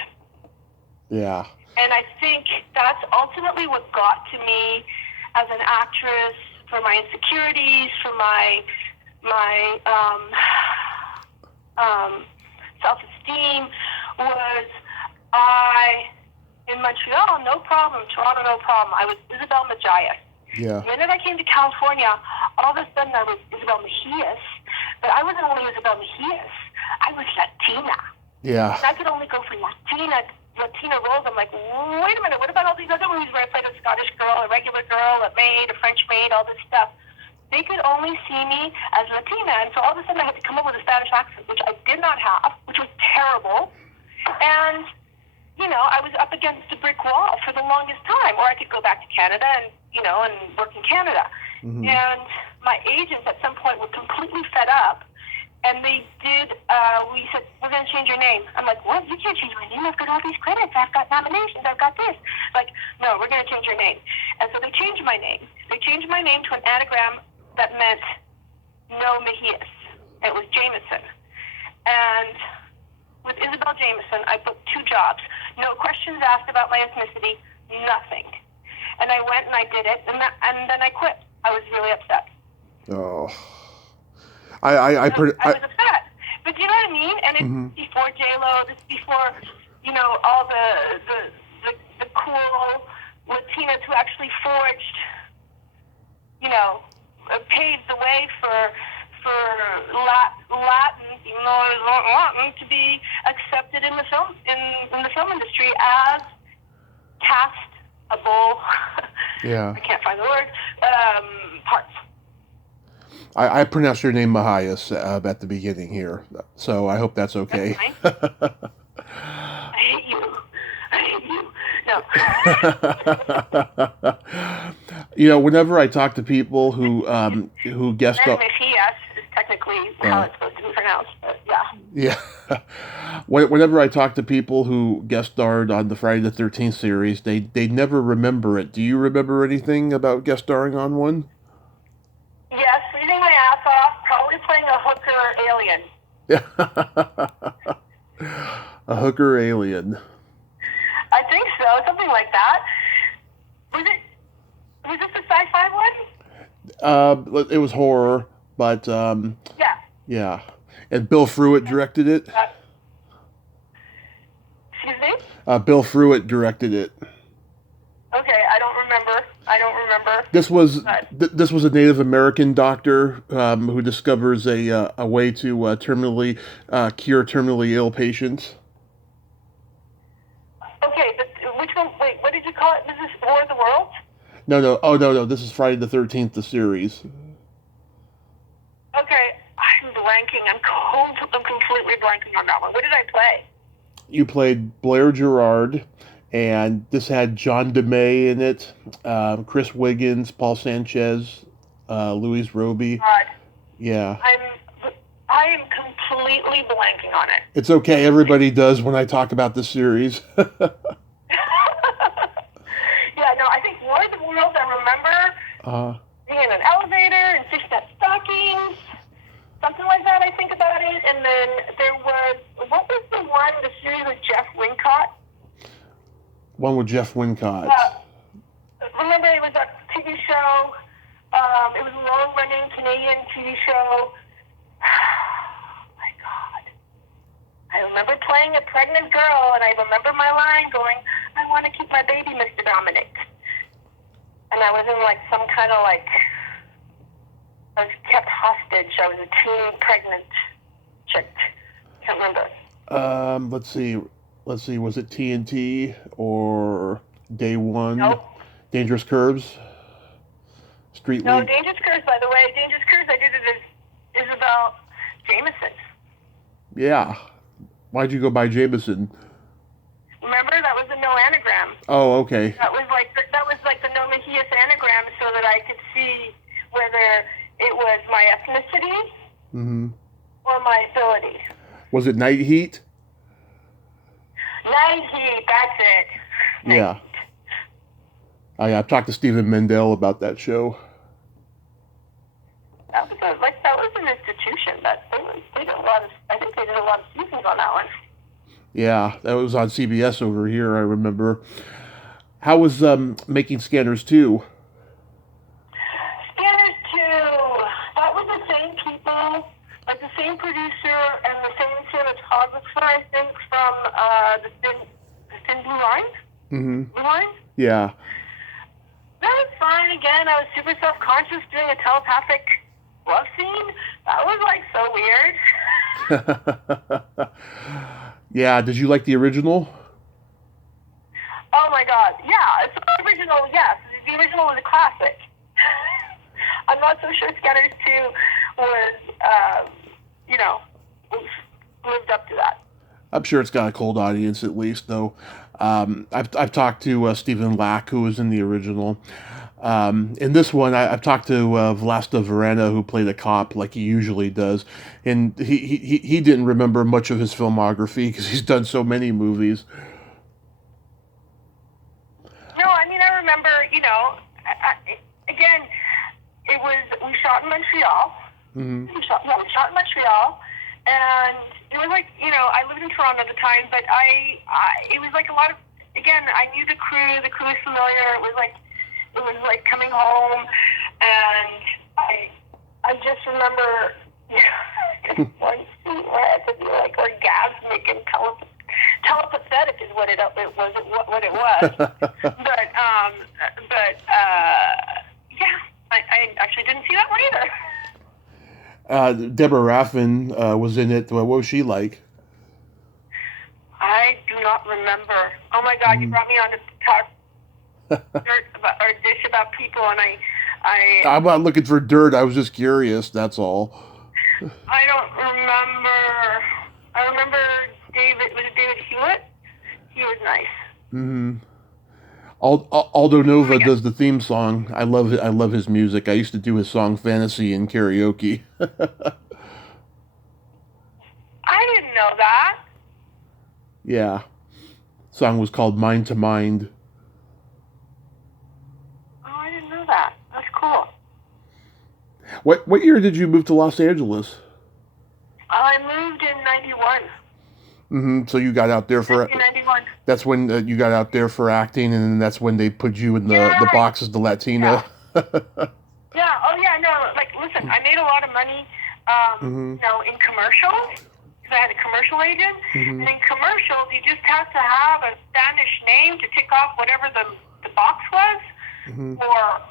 Yeah. And I think that's ultimately what got to me as an actress, for my insecurities, for my self-esteem, was in Montreal, no problem, Toronto, no problem. I was Isabelle Mejias. Yeah. The minute I came to California, all of a sudden I was Isabelle Mejias, but I wasn't only Isabelle Mejias, I was Latina. Yeah. And I could only go for Latina roles. I'm like, wait a minute, what about all these other movies where I played a Scottish girl, a regular girl, a maid, a French maid, all this stuff? They could only see me as Latina, and so all of a sudden I had to come up with a Spanish accent, which I did not have, which was terrible. And, I was up against a brick wall for the longest time, or I could go back to Canada and work in Canada. And my agents at some point were completely fed up, and they did, we said, we're going to change your name. I'm like, what? You can't change my name. I've got all these credits. I've got nominations. I've got this. Like, no, we're going to change your name. And so they changed my name. They changed my name to an anagram that meant no Mejias. It was Jameson. And with Isabelle Jameson, I booked 2 jobs. No questions asked about my ethnicity, nothing. And I went and I did it, and then I quit. I was really upset. Oh. I was upset. But you know what I mean? And it's before J-Lo, this before, all the cool Latinas who actually forged, paved the way for Latin, even though it was Latin, to be accepted in the film industry as castable. Yeah. I can't find the word. Parts. I pronounced your name Mejias at the beginning here, so I hope that's okay. That's fine. I hate you. No. Whenever I talk to people who guest Mejias is technically how it's supposed to be pronounced, but yeah. Yeah. Whenever I talk to people who guest starred on the Friday the 13th series, they never remember it. Do you remember anything about guest starring on one? Yes, freezing my ass off, probably playing a hooker alien. A hooker alien. I think so, something like that. Was this a sci-fi one? It was horror, but yeah. And Bill Fruitt directed it. Excuse me? Bill Fruitt directed it. Okay, I don't remember. This was a Native American doctor who discovers a way to cure terminally ill patients. Okay, but which one? Wait, what did you call it? Is this War of the Worlds? No. Oh, no. This is Friday the 13th, the series. Okay, I'm blanking. I'm completely blanking on that one. What did I play? You played Blair Gerard, and this had John DeMay in it, Chris Wiggins, Paul Sanchez, Louise Roby. God. Yeah. I am completely blanking on it. It's okay. Everybody does when I talk about the series. Yeah, no, I think War of the Worlds, I remember being in an elevator and fishnet stockings, something like that, I think about it. And then there was, what was the series with Jeff Wincott? One with Jeff Wincott. Remember, it was a TV show. It was a long-running Canadian TV show. Oh, my God. I remember playing a pregnant girl, and I remember my line going, I want to keep my baby, Mr. Dominic. and I was in like some kind of like, I was kept hostage. I was a teen pregnant chick. Can't remember. Let's see. Was it TNT or Day One? Nope. Dangerous Curves? Street No, League? Dangerous Curves, by the way. Dangerous Curves, I did it as Isabelle Jameson. Yeah. Why'd you go by Jameson? Remember, that was a no anagram. Oh, okay. That was like the no Mejias anagram, so that I could see whether it was my ethnicity or my ability. Was it Night Heat? Night Heat, that's it. Night Yeah. Heat. I've talked to Stephen Mendel about that show. That was an institution. They did a lot of. I think they did a lot of seasons on that one. Yeah, that was on CBS over here, I remember. How was making Scanners 2? Scanners 2. That was the same people, like the same producer and the same cinematographer, I think, from the Thin Blue Line. Mm-hmm. Blue Line. Yeah. That was fine. Again, I was super self-conscious doing a telepathic love scene. That was like so weird. Yeah, did you like the original? Oh my god, yeah. It's the original, yes. The original was a classic. I'm not so sure Scanners 2 was, lived up to that. I'm sure it's got a cold audience at least, though. I've talked to Stephen Lack, who was in the original. In this one, I've talked to Vlasta Verana, who played a cop like he usually does, and he didn't remember much of his filmography because he's done so many movies. No, I mean, I remember, again, we shot in Montreal. Mm-hmm. We shot in Montreal, and it was like, I lived in Toronto at the time, but it was like a lot of, again, I knew the crew was familiar. It was like coming home, and I just remember one scene where I had to be like orgasmic and telepathetic is what it was. Yeah, I actually didn't see that one either. Deborah Raffin was in it. What was she like? I do not remember. Oh my God, you brought me on to talk dirt about, or dish about people, and I'm not looking for dirt. I was just curious. That's all. I don't remember. I remember David. Was it David Hewitt? He was nice. Mm-hmm. Aldo Nova does the theme song. I love his music. I used to do his song Fantasy in karaoke. I didn't know that. Yeah. Song was called Mind to Mind. Oh, I didn't know that. That's cool. What year did you move to Los Angeles? I moved in 91. Mm-hmm. So you got out there for 1991. That's when you got out there for acting, and then that's when they put you in the box as the Latina. Yeah. Oh yeah. No. Like, listen, I made a lot of money, in commercials because I had a commercial agent, and in commercials you just have to have a Spanish name to tick off whatever the box was, or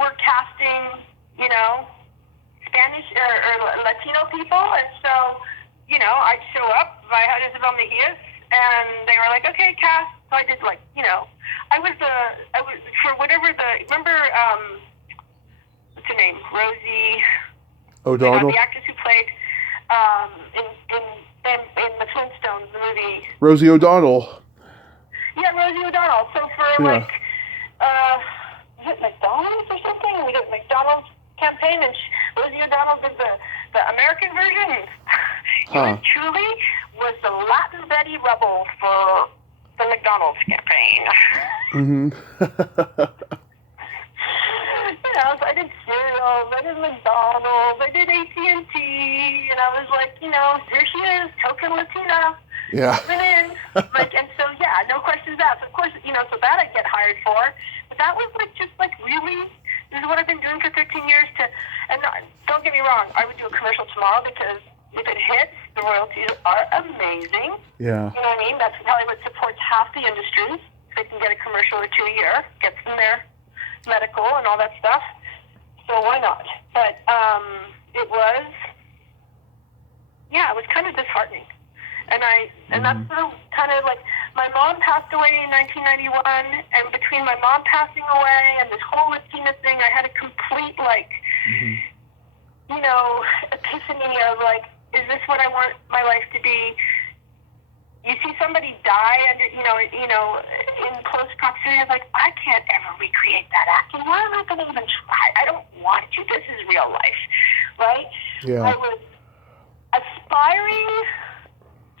we're casting, Spanish or Latino people, and so. I'd show up. I had Isabelle Mejias, and they were like, "Okay, cast." So I did I was for whatever remember what's her name, Rosie O'Donnell. the actress who played in the Flintstones, the movie. Rosie O'Donnell. Yeah, Rosie O'Donnell. So for was it McDonald's or something? We did McDonald's campaign, and Rosie O'Donnell did the American version. Truly was the Latin Betty Rubble for the McDonald's campaign. So I did cereals, I did McDonald's, I did AT&T, and I was like, here she is, token Latina. Yeah. In. And so, no questions asked. Of course, so that I'd get hired for. But that was really, this is what I've been doing for 13 years and don't get me wrong, I would do a commercial tomorrow because if it hits, the royalties are amazing. Yeah. You know what I mean? That's Hollywood supports half the industry. They can get a commercial or two a year, gets them their medical and all that stuff. So why not? But it was kind of disheartening. And that's kind of like, my mom passed away in 1991, and between my mom passing away and this whole Latina thing, I had a complete, like, epiphany of, like, is this what I want my life to be? You see somebody die under, in close proximity, like, I can't ever recreate that acting. Why am I going to even try? I don't want to. This is real life, right? Yeah. I was aspiring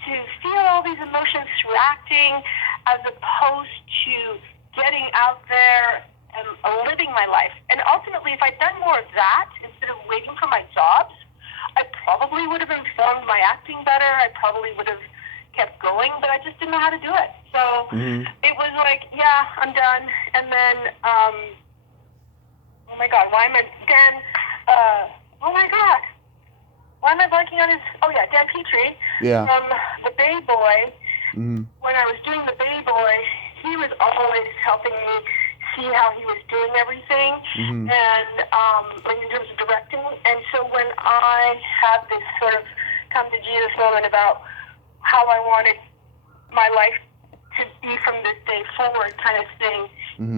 to feel all these emotions through acting, as opposed to getting out there and living my life. And ultimately, if I'd done more of that instead of waiting for my jobs, I probably would have informed my acting better. I probably would have kept going, but I just didn't know how to do it. So it was like, yeah, I'm done. And then, oh my God, why am I, Dan, oh my God. Why am I blanking on his? Oh yeah, Dan Petrie from The Bay Boy. When I was doing The Bay Boy, he was always helping me see how he was doing everything, and like in terms of directing. And so when I had this sort of come to Jesus moment about how I wanted my life to be from this day forward, kind of thing,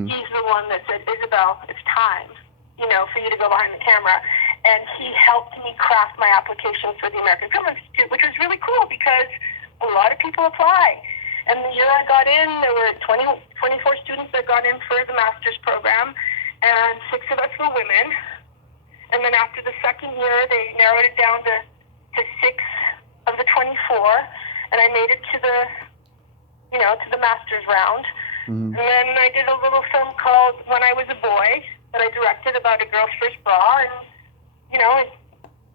he's the one that said, Isabelle, it's time, for you to go behind the camera. And he helped me craft my application for the American Film Institute, which was really cool because a lot of people apply. And the year I got in, there were 24 students that got in for the master's program, and 6 of us were women. And then after the second year, they narrowed it down to 6 of the 24, and I made it to the master's round. And then I did a little film called When I Was a Boy that I directed about a girl's first bra, and it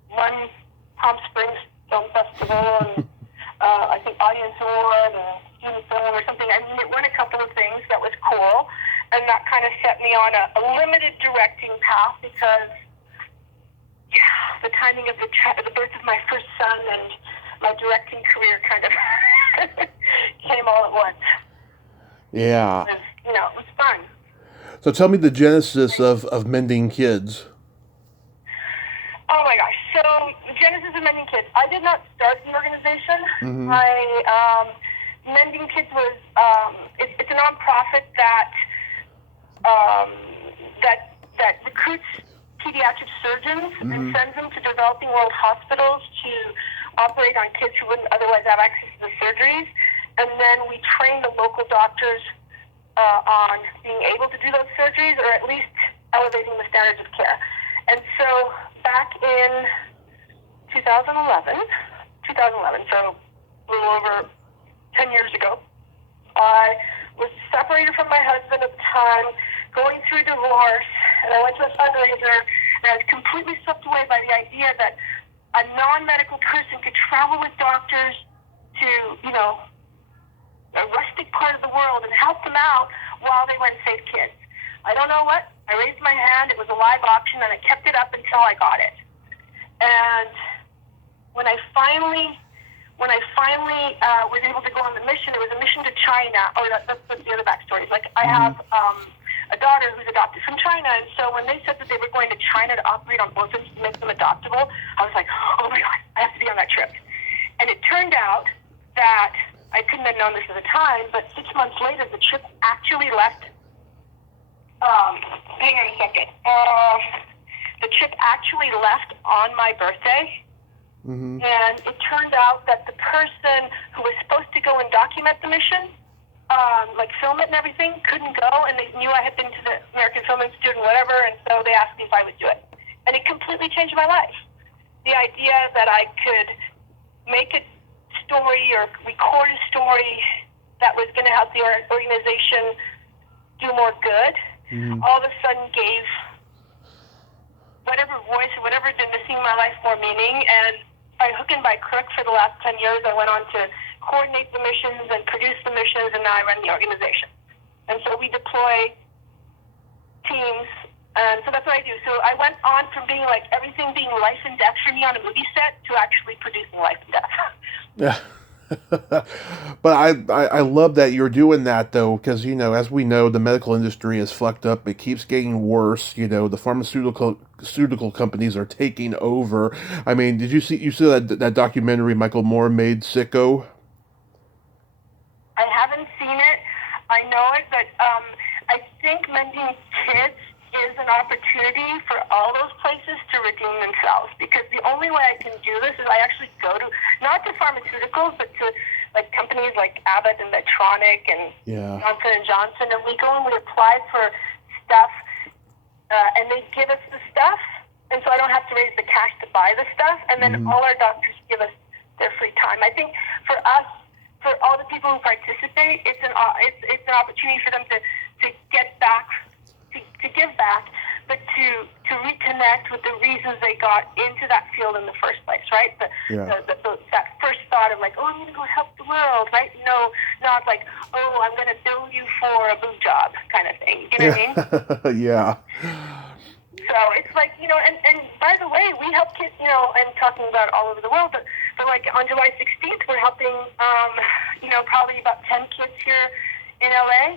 won Palm Springs Film Festival, and I think Audience Award or Student Film or something. I mean, it won a couple of things that was cool, and that kind of set me on a limited directing path because, the timing of the birth of my first son and my directing career kind of came all at once. Yeah. And, it was fun. So tell me the genesis of Mending Kids. Oh my gosh! So the genesis of Mending Kids. I did not start the organization. Mending Kids was it's a nonprofit that recruits pediatric surgeons and sends them to developing world hospitals to operate on kids who wouldn't otherwise have access to the surgeries, and then we train the local doctors on being able to do those surgeries, or at least elevating the standards of care. And so back in 2011, so a little over 10 years ago, I was separated from my husband at the time, going through a divorce, and I went to a fundraiser, and I was completely swept away by the idea that a non-medical person could travel with doctors to, a rustic part of the world and help them out while they went and saved kids. I don't know what. I raised my hand. It was a live auction, and I kept it up until I got it. And when I finally was able to go on the mission, it was a mission to China. Oh, that's the other backstory. Like, I have a daughter who's adopted from China, and so when they said that they were going to China to operate on orphans to make them adoptable, I was like, oh my God, I have to be on that trip. And it turned out that I couldn't have known this at the time, but 6 months later, the trip actually left. Hang on a second. The trip actually left on my birthday, and it turned out that the person who was supposed to go and document the mission, like film it and everything, couldn't go, and they knew I had been to the American Film Institute and whatever, and so they asked me if I would do it. And it completely changed my life. The idea that I could make a story or record a story that was going to help the organization do more good, all of a sudden gave whatever voice or whatever did missing in my life more meaning. And by hook and by crook for the last 10 years, I went on to coordinate the missions and produce the missions, and now I run the organization. And so we deploy teams, and so that's what I do. So I went on from being everything being life and death for me on a movie set to actually producing life and death. Yeah. But I love that you're doing that though, because as we know, the medical industry is fucked up. It keeps getting worse. The pharmaceutical companies are taking over. I mean, did you see that documentary Michael Moore made, Sicko? I haven't seen it. I know it, but I think Mending Kids is an opportunity for all those places to redeem themselves, because the only way I can do this is I actually go to, not to pharmaceuticals, but to like companies like Abbott and Medtronic and Yeah. Johnson and Johnson, and we go and we apply for stuff, and they give us the stuff, and so I don't have to raise the cash to buy the stuff, and then all our doctors give us their free time. I think for us, for all the people who participate, it's an opportunity for them to get back, to give back, but to reconnect with the reasons they got into that field in the first place, right? That first thought of like, oh, I'm going to go help the world, right? No, not like, oh, I'm going to bill you for a boob job kind of thing. You know what I mean? Yeah. So it's like, and by the way, we help kids, and talking about all over the world, but like on July 16th, we're helping, probably about 10 kids here in LA,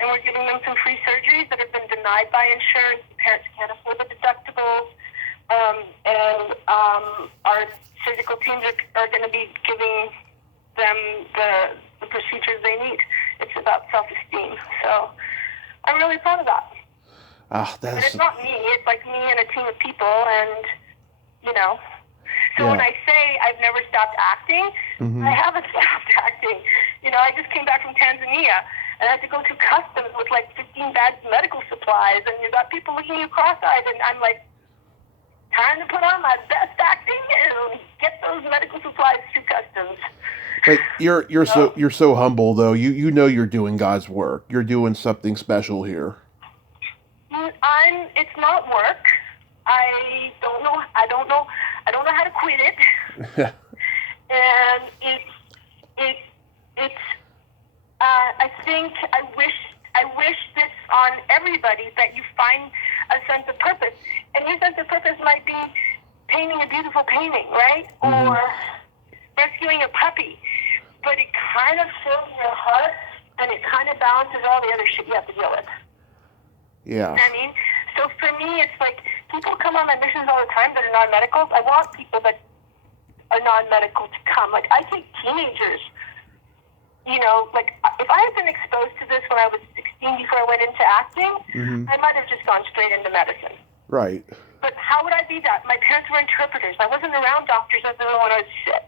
and we're giving them some free surgeries that have been denied by insurance. The parents can't afford the deductibles, and our surgical teams are going to be giving them the procedures they need. It's about self-esteem. So I'm really proud of that. But it's not me. It's like me and a team of people, and So when I say I've never stopped acting, I haven't stopped acting. I just came back from Tanzania, and I had to go through customs with like 15 bags of medical supplies, and you got people looking at you cross-eyed, and I'm like, time to put on my best acting and get those medical supplies through customs. But you're so humble though. You know you're doing God's work. You're doing something special here. It's not work. I don't know how to quit it. And it's I wish this on everybody, that you find a sense of purpose. And your sense of purpose might be painting a beautiful painting, right? Or rescuing a puppy. But it kind of fills your heart, and it kind of balances all the other shit you have to deal with. Yeah. I mean, so for me, it's like people come on my missions all the time that are non-medicals. I want people that are non-medical to come. Like, I take teenagers, like if I had been exposed to this when I was 16 before I went into acting, I might have just gone straight into medicine. Right. But how would I be that? My parents were interpreters. I wasn't around doctors other than when I was sick,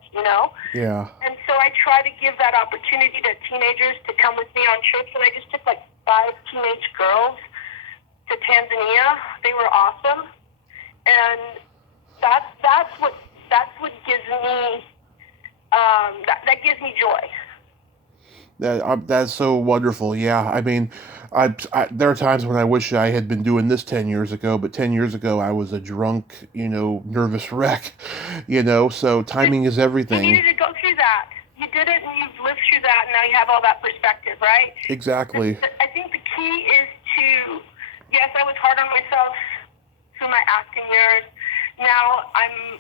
Yeah. And so I try to give that opportunity to teenagers to come with me on trips, and I just took like 5 teenage girls to Tanzania. They were awesome, and that's what gives me that gives me joy. That's so wonderful. Yeah, I mean, there are times when I wish I had been doing this 10 years ago, but 10 years ago I was a drunk, nervous wreck, so timing is everything. You needed to go through that. You did it, and you've lived through that, and now you have all that perspective, right? Exactly. I think the key is yes, I was hard on myself through my acting years. Now I'm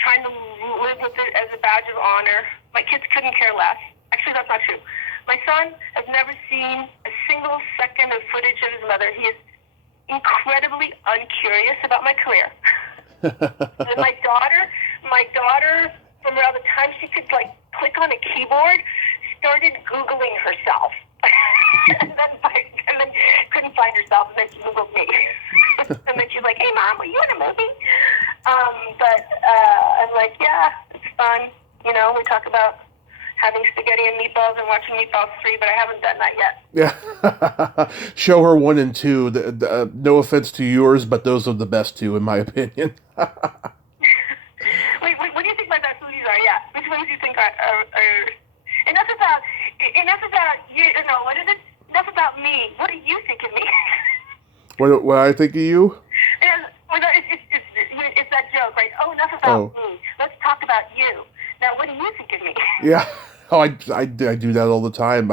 trying to live with it as a badge of honor. My kids couldn't care less. Actually, that's not true. My son has never seen a single second of footage of his mother. He is incredibly uncurious about my career. And my daughter, from around the time she could click on a keyboard, started Googling herself. and then couldn't find herself, and then she Googled me. And then she's like, "Hey, Mom, were you in a movie?" But I'm like, "Yeah, it's fun." We talk about having spaghetti and meatballs and watching Meatballs 3, but I haven't done that yet. Yeah. Show her 1 and 2. No offense to yours, but those are the best 2, in my opinion. Wait, what do you think my best movies are? Yeah. Which ones do you think are... Enough about you. No, what is it? Enough about me. What do you think of me? What I think of you? It's that joke, right? Oh, enough about me. Let's talk about you. Now, what do you think of me? Yeah. Oh, I do that all the time.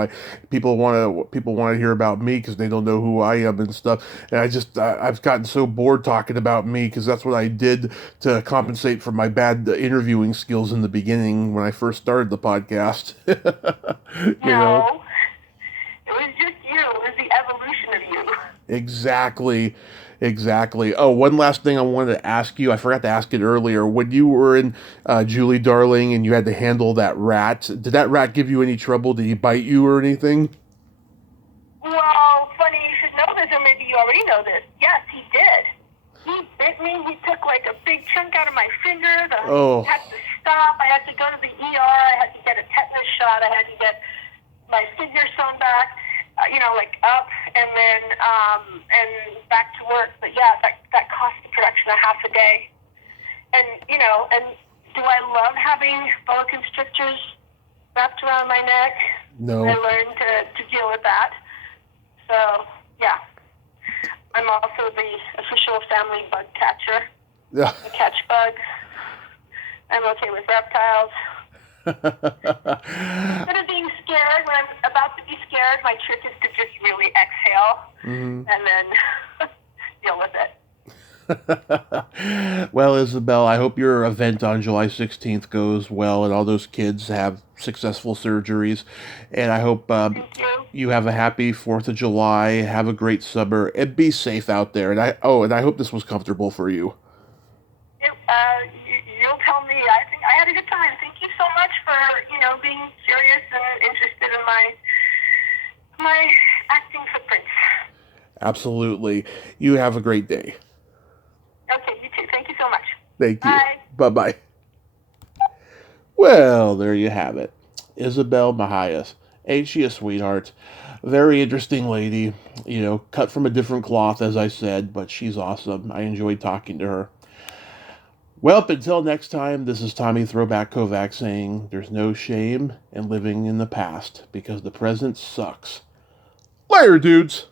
People want to hear about me because they don't know who I am and stuff. And I've gotten so bored talking about me because that's what I did to compensate for my bad interviewing skills in the beginning when I first started the podcast. You know? No, it was just you. It was the evolution of you. Exactly. Exactly. Oh, one last thing I wanted to ask you. I forgot to ask it earlier. When you were in Julie Darling and you had to handle that rat, did that rat give you any trouble? Did he bite you or anything? Well, funny you should know this, or maybe you already know this. Yes, he did. He bit me. He took like a big chunk out of my finger. Oh. I had to stop. I had to go to the ER. I had to get a tetanus shot. I had to get my finger sewn back, like up, and then and back to work. But yeah, that cost the production a half a day. And and do I love having boa constrictors wrapped around my neck? No. I learned to deal with that. So yeah, I'm also the official family bug catcher. Yeah. I catch bugs. I'm okay with reptiles. Instead of being scared, when I'm about to be scared, my trick is to just really exhale and then deal with it. Well, Isabelle, I hope your event on July 16th goes well and all those kids have successful surgeries. And I hope you have a happy 4th of July, have a great summer, and be safe out there. And I hope this was comfortable for you. You'll tell me. I think I had a good time. Thank you so much for, being curious and interested in my acting footprints. Absolutely. You have a great day. Okay, you too. Thank you so much. Thank you. Bye. Bye-bye. Well, there you have it. Isabelle Mejias. Ain't she a sweetheart? Very interesting lady. Cut from a different cloth, as I said, but she's awesome. I enjoyed talking to her. Well, until next time, this is Tommy Throwback Kovac saying there's no shame in living in the past because the present sucks. Later, dudes!